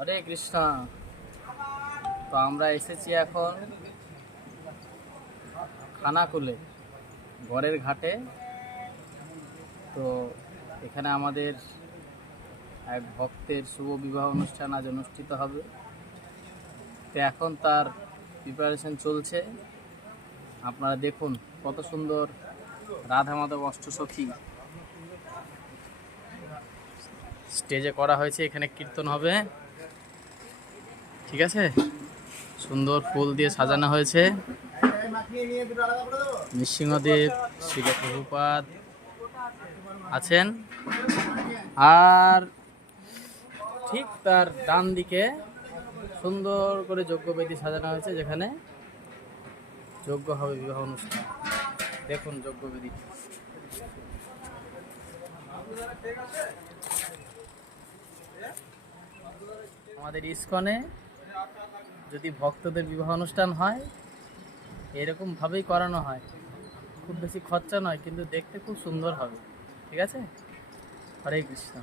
হরে কৃষ্ণ। তো আমরা এসেছি এখন খানাকুলে গড়ের ঘাটে। তো এখানে আমাদের এক ভক্তের শুভ বিবাহ অনুষ্ঠান আজ অনুষ্ঠিত হবে। তো এখন তার প্রিপারেশন চলছে। আপনারা দেখুন কত সুন্দর রাধা মাধব অষ্টসখী স্টেজে করা হয়েছে। এখানে কীর্তন হবে, ঠিক আছে। সুন্দর ফুল দিয়ে সাজানো হয়েছে। নৃসিংহদেব, শিল প্রভুপাদ আছেন, আর ঠিক তার ডান দিকে সুন্দর করে যজ্ঞবেদী সাজানো হয়েছে, যেখানে যজ্ঞ হবে, বিবাহ অনুষ্ঠান। দেখুন যজ্ঞবেদী। আমাদের ইস্কনে যদি ভক্তদের বিবাহ অনুষ্ঠান হয়, এরকম ভাবেই করানো হয়। খুব বেশি খরচা নয়, কিন্তু দেখতে খুব সুন্দর হবে, ঠিক আছে। হরে কৃষ্ণ।